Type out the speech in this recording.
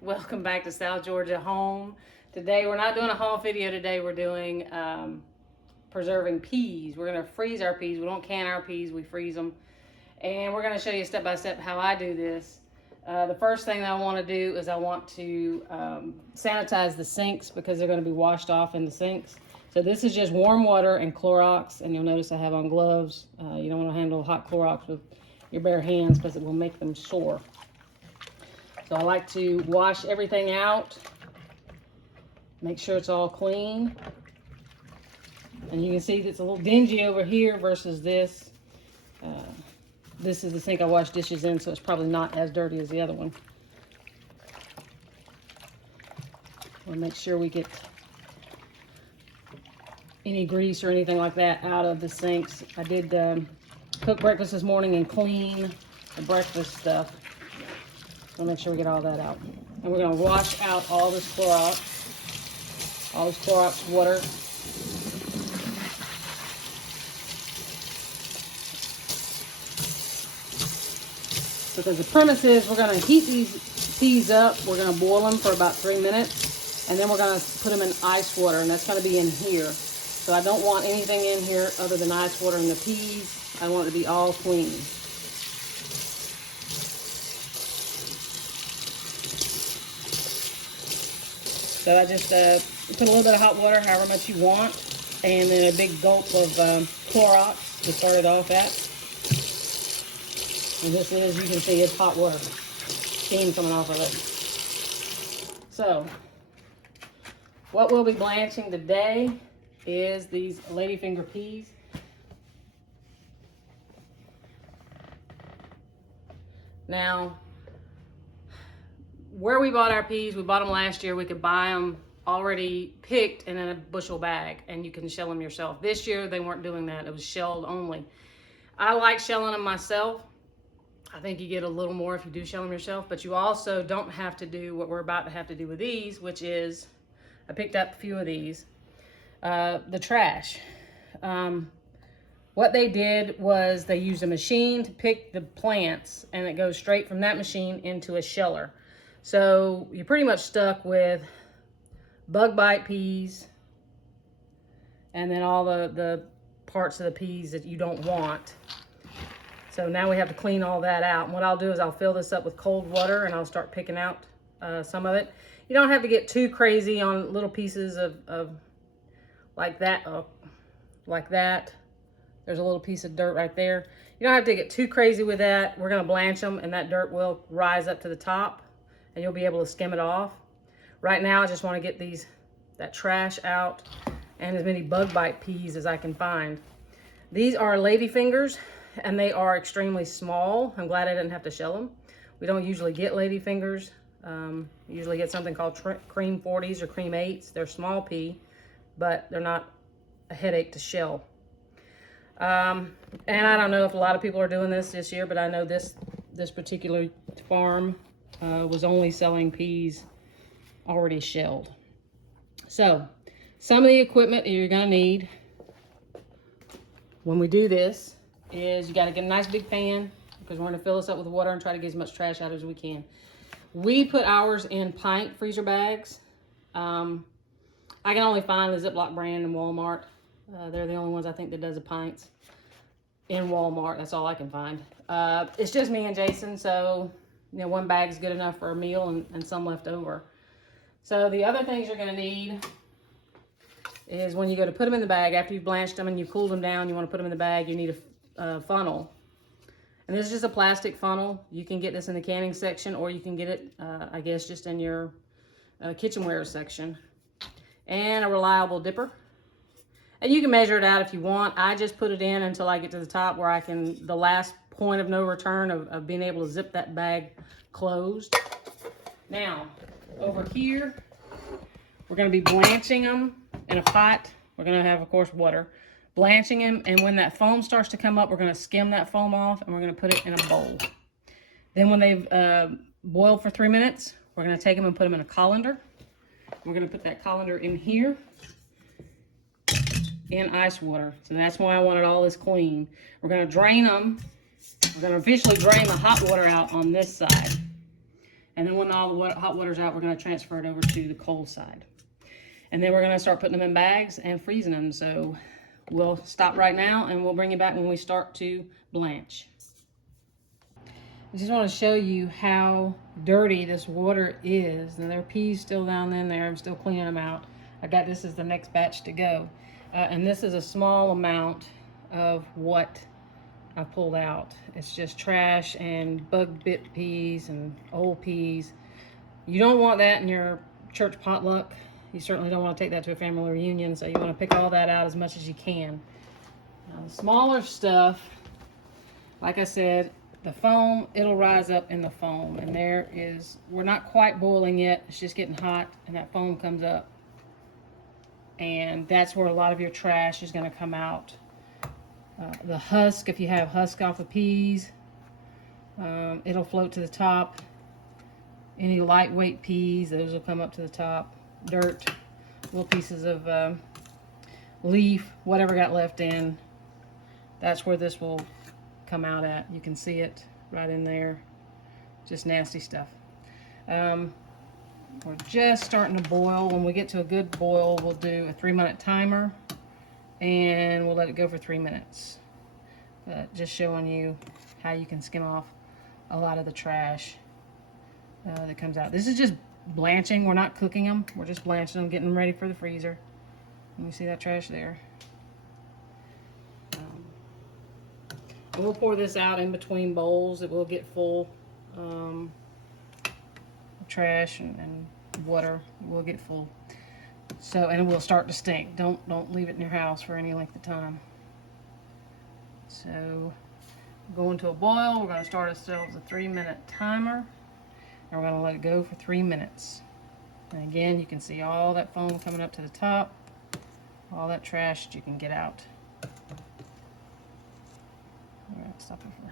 Welcome back to South Georgia Home. Today we're not doing a haul video. Today we're doing preserving peas. We're going to freeze our peas. We don't can our peas, we freeze them. And we're going to show you step by step how I do this. The first thing that I want to do is I want to sanitize the sinks because they're going to be washed off in the sinks. So this is just warm water and Clorox, and you'll notice I have on gloves. You don't want to handle hot Clorox with your bare hands because it will make them sore. So I like to wash everything out, make sure it's all clean. And you can see it's a little dingy over here versus this. This is the sink I wash dishes in, so it's probably not as dirty as the other one. We'll make sure we get any grease or anything like that out of the sinks. I did cook breakfast this morning and clean the breakfast stuff. We'll make sure we get all that out. And we're going to wash out all this Clorox water. Because the premise is we're going to heat these peas up. We're going to boil them for about 3 minutes. And then we're going to put them in ice water. And that's going to be in here. So I don't want anything in here other than ice water and the peas. I want it to be all clean. So I just put a little bit of hot water, however much you want, and then a big gulp of Clorox to start it off at. And this is, you can see, it's hot water. Steam coming off of it. So, what we'll be blanching today is these ladyfinger peas. Now, where we bought our peas, we bought them last year. We could buy them already picked and in a bushel bag, and you can shell them yourself. This year, they weren't doing that. It was shelled only. I like shelling them myself. I think you get a little more if you do shell them yourself, but you also don't have to do what we're about to have to do with these, which is, I picked up a few of these. The trash. What they did was they used a machine to pick the plants, and it goes straight from that machine into a sheller. So you're pretty much stuck with bug bite peas and then all the parts of the peas that you don't want. So now we have to clean all that out. And what I'll do is I'll fill this up with cold water and I'll start picking out some of it. You don't have to get too crazy on little pieces of like that. Like that. There's a little piece of dirt right there. You don't have to get too crazy with that. We're going to blanch them and that dirt will rise up to the top and you'll be able to skim it off. Right now I just want to get that trash out and as many bug bite peas as I can find. These are ladyfingers and they are extremely small. I'm glad I didn't have to shell them. We don't usually get ladyfingers. We usually get something called cream 40s or cream 8s. They're small pea, but they're not a headache to shell. And I don't know if a lot of people are doing this year, but I know this particular farm was only selling peas already shelled. So some of the equipment that you're going to need when we do this is you got to get a nice big pan because we're going to fill this up with water and try to get as much trash out as we can. We put ours in pint freezer bags. I can only find the Ziploc brand in Walmart. They're the only ones I think that does the pints in Walmart. That's all I can find. It's just me and Jason, so you know, one bag's good enough for a meal and some left over. So the other things you're going to need is when you go to put them in the bag, after you've blanched them and you cooled them down, you want to put them in the bag, you need a funnel. And this is just a plastic funnel. You can get this in the canning section or you can get it, I guess, just in your kitchenware section. And a reliable dipper. And you can measure it out if you want. I just put it in until I get to the top where I can, the last point of no return of being able to zip that bag closed. Now, over here, we're going to be blanching them in a pot. We're going to have, of course, water. Blanching them, and when that foam starts to come up, we're going to skim that foam off, and we're going to put it in a bowl. Then when they've boiled for 3 minutes, we're going to take them and put them in a colander. We're going to put that colander in here in ice water. So that's why I wanted all this clean. We're going to drain them. We're going to officially drain the hot water out on this side. And then when all the hot water's out, we're going to transfer it over to the cold side. And then we're going to start putting them in bags and freezing them. So we'll stop right now and we'll bring you back when we start to blanch. I just want to show you how dirty this water is. And there are peas still down in there. I'm still cleaning them out. I got this as the next batch to go. And this is a small amount of what I pulled out. It's just trash and bug bit peas and old peas. You don't want that in your church potluck. You certainly don't want to take that to a family reunion, so you want to pick all that out as much as you can. Now, the smaller stuff, like I said, the foam, it'll rise up in the foam, and we're not quite boiling yet. It's just getting hot, and that foam comes up, and that's where a lot of your trash is going to come out. The husk, if you have husk off of peas, it'll float to the top. Any lightweight peas, those will come up to the top. Dirt, little pieces of leaf, whatever got left in, that's where this will come out at. You can see it right in there. Just nasty stuff. We're just starting to boil. When we get to a good boil, we'll do a 3-minute timer and we'll let it go for 3 minutes. Just showing you how you can skim off a lot of the trash that comes out. This is just blanching. We're not cooking them. We're just blanching them, getting them ready for the freezer. And you see that trash there. And we'll pour this out in between bowls. It will get full. Trash and water will get full. So, and it will start to stink. Don't leave it in your house for any length of time. So, going to a boil. We're going to start ourselves a 3-minute timer. And we're going to let it go for 3 minutes. And again, you can see all that foam coming up to the top. All that trash that you can get out. All right, stop it for